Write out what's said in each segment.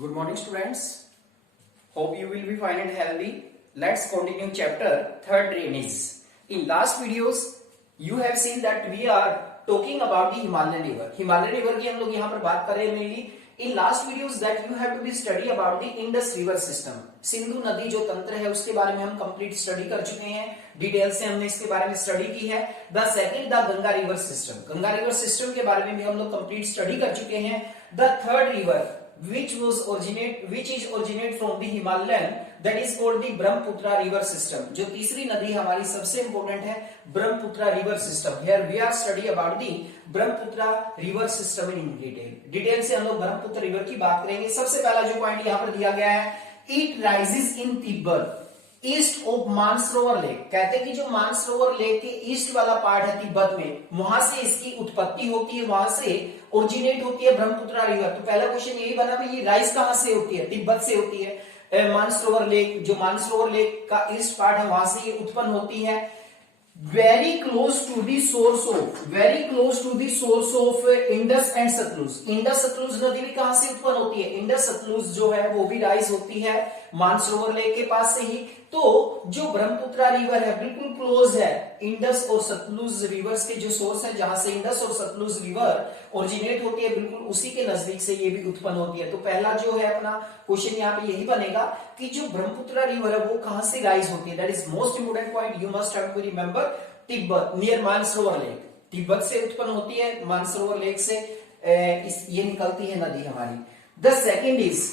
Good morning, students. Hope you will be fine and healthy. Let's continue chapter third, drainage. In last videos, you have seen that we are talking about the Himalayan river. Himalayan river की हम लोग यहाँ पर बात कर रहे हैं mainly. In last videos that you have to be study about the Indus river system. Sindhu नदी जो तंत्र है उसके बारे में हम complete study कर चुके हैं. डिटेल से हमने इसके बारे में स्टडी की है. The second the Ganga river system. Ganga river system के बारे में भी हम लोग कंप्लीट स्टडी कर चुके हैं. The third river which is originate from the Himalayan, that is called the Brahmaputra river system. जो तीसरी नदी हमारी सबसे इंपॉर्टेंट है Brahmaputra river system. Here we are study about the Brahmaputra river system in detail. Detail से हम लोग ब्रह्मपुत्र रिवर की बात करेंगे. सबसे पहला जो पॉइंट यहाँ पर दिया गया है, it rises in Tibet east of Mansarovar lake. कहते हैं कि जो मानसरोवर लेक के ईस्ट वाला पार्ट है तिब्बत में, वहां से इसकी उत्पत्ति होती है, वहां से ओरिजिनेट होती है ब्रह्मपुत्र रिवर. तो पहला क्वेश्चन यही बना कि ये राइज कहां से होती है? तिब्बत से होती है. मानसरोवर लेक, जो मानसरोवर लेक का ईस्ट पार्ट है, वहां से ये उत्पन्न होती है. Very close to the source of Indus and Sutlej. Indus Sutlej नदी भी कहां से उत्पन्न होती है? इंडस सतलुज जो है वो भी राइज होती है मानसरोवर लेक के पास से ही. तो जो ब्रह्मपुत्र रिवर है बिल्कुल क्लोज है इंडस और सतलुज रिवर्स के जो सोर्स है, जहां से इंडस और सतलुज रिवर ओरिजिनेट होती है, बिल्कुल उसी के नजदीक से ये भी उत्पन्न होती है. तो पहला जो है अपना क्वेश्चन यहाँ पे यही बनेगा कि जो ब्रह्मपुत्र रिवर है वो कहां से राइज होती है. That is most important point. You must have to remember Tibet near Mansarovar lake. Tibet से उत्पन्न होती है, मानसरोवर लेक से ये निकलती है नदी हमारी. The second is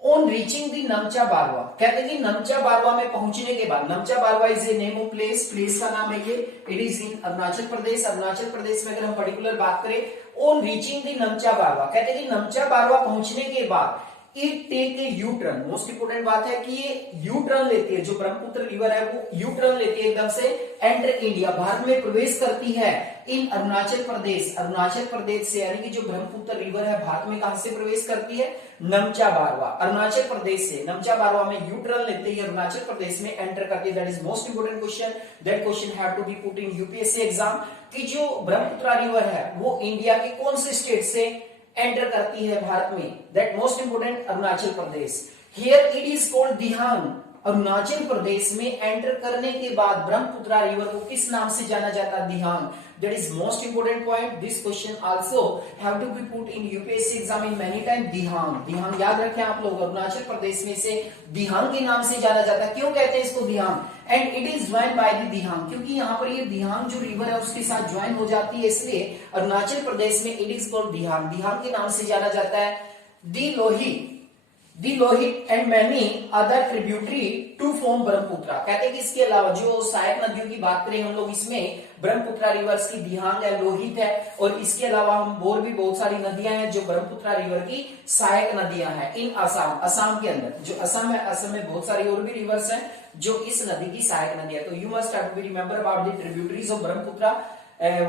on reaching the Namcha Barwa. कहते हैं कि नमचा बारवा में पहुंचने के बाद, Namcha Barwa is a name of place, place का नाम है ये. It is in Arunachal Pradesh. Arunachal Pradesh में अगर हम पर्टिकुलर बात करें, on reaching the Namcha Barwa, कहते हैं कि नमचा बारवा पहुंचने के बाद it take a U turn. Most important बात है कि ये यू टर्न लेती है, जो ब्रह्मपुत्र रिवर है वो यू टर्न लेती है एकदम से, एंटर इंडिया, भारत में प्रवेश करती है इन अरुणाचल प्रदेश. अरुणाचल प्रदेश से, यानी कि जो ब्रह्मपुत्र रिवर है भारत में कहां से प्रवेश करती है? नमचा बारवा. अरुणाचल प्रदेश से नमचा बारवा में यू टर्न लेते ही अरुणाचल प्रदेश में एंटर करती है. That is most important question. That question have to be put in UPSC exam कि जो ब्रह्मपुत्र रिवर है वो इंडिया के कौन से स्टेट से एंटर करती है भारत में? That most important, Arunachal Pradesh. Here it is called Dihang. Arunachal Pradesh में एंटर करने के बाद ब्रह्मपुत्र रिवर को किस नाम से जाना जाता है? Dihang. That is most important point. This question also have to be put in UPSC exam in many time. Dihang, Dihang याद रखें आप लोग. अरुणाचल प्रदेश में से दिहांग के नाम से जाना जाता है. क्यों कहते हैं इसको Dihang? And it is join by the Dihang, क्योंकि यहाँ पर ये दिहांग जो रिवर है उसके साथ ज्वाइन हो जाती है, इसलिए अरुणाचल प्रदेश में it is called Dihang. Dihang के नाम से जाना जाता है. The Lohit and many other tributary to form Brahmaputra. कहते हैं कि इसके अलावा जो सहायक नदियों की बात करें हम लोग, इसमें ब्रह्मपुत्र रिवर्स की दिहांग है, लोहित है, और इसके अलावा हम और भी बहुत सारी नदियां हैं जो ब्रह्मपुत्र रिवर की सहायक नदियां हैं इन असम. असम के अंदर जो असम है, असम में बहुत सारी और भी रिवर्स हैं जो इस नदी की सहायक नदी है. तो you must have to be remember about the tributaries of Brahmaputra.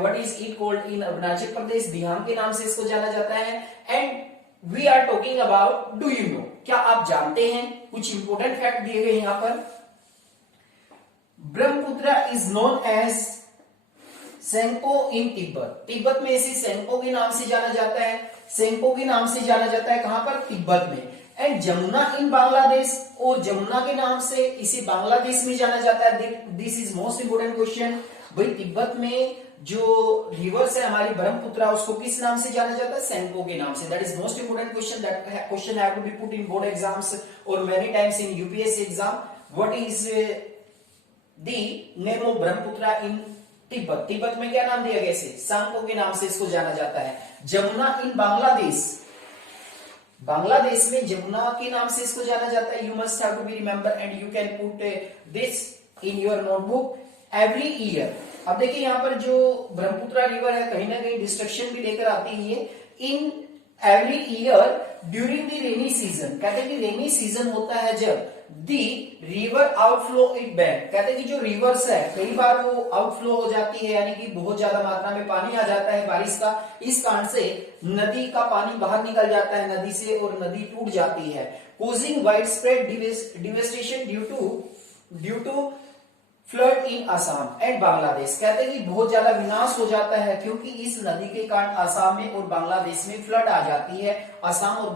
What is it called in Arunachal Pradesh? Dihang के नाम से इसको जाना जाता है. And we are talking about, do you know, क्या आप जानते हैं? कुछ इंपोर्टेंट फैक्ट दिए गए यहां पर. Brahmaputra is known as Tsangpo in Tibet. Tibet में इसे सेंको के नाम से जाना जाता है. सेंको के नाम से जाना जाता है कहां पर? तिब्बत में. एंड जमुना इन बांग्लादेश, और जमुना के नाम से इसे बांग्लादेश में जाना जाता है. This is most important question. भाई तिब्बत में जो रिवर्स है हमारी ब्रह्मपुत्र, उसको किस नाम से जाना जाता है? सेंको के नाम से. That is most important question. That question have to be put in board exams और many times in UPSC exam. What is the name of Brahmaputra in Tibet? Tibet में क्या नाम दिया गया? इसे सेंको के नाम से इसको जाना जाता है. जमुना इन बांग्लादेश, बांग्लादेश में जमुना के नाम से इसको जाना जाता है. You must have to be remember and you can put this in your notebook every year. अब देखिए यहाँ पर जो ब्रह्मपुत्र रिवर है कहीं ना कहीं डिस्ट्रक्शन भी लेकर आती है in every year during the rainy season. कहते हैं कि रेनी सीजन होता है जब the river outflow it bank. कहते हैं कि जो रिवर्स है कई बार वो आउटफ्लो हो जाती है, यानी कि बहुत ज्यादा मात्रा में पानी आ जाता है बारिश का. इस कारण से नदी का पानी बाहर निकल जाता है नदी से और नदी टूट जाती है, causing widespread devastation due to flood in Assam and Bangladesh. कहते हैं कि बहुत ज्यादा विनाश हो जाता है क्योंकि इस नदी के कारण असम में और बांग्लादेश में फ्लड आ जाती है। असम और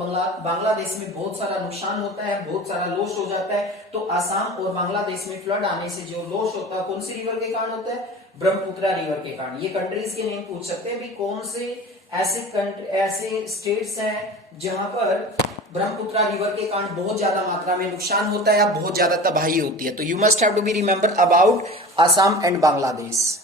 बांग्लादेश में बहुत सारा नुकसान होता है, बहुत सारा लॉस हो जाता है। तो असम और बांग्लादेश में फ्लड आने से जो लॉस होता है कौन सी रिवर के कारण होता है? ब्रह्मपुत्रा रिवर के कारण। ये कंट्रीज के नेम पूछ सकते हैं भी, कौन से ऐसे स्टेट्स हैं जहां पर ब्रह्मपुत्रा रिवर के कारण बहुत ज्यादा मात्रा में नुकसान होता है या बहुत ज्यादा तबाही होती है। तो you must have to be remember about Assam and Bangladesh.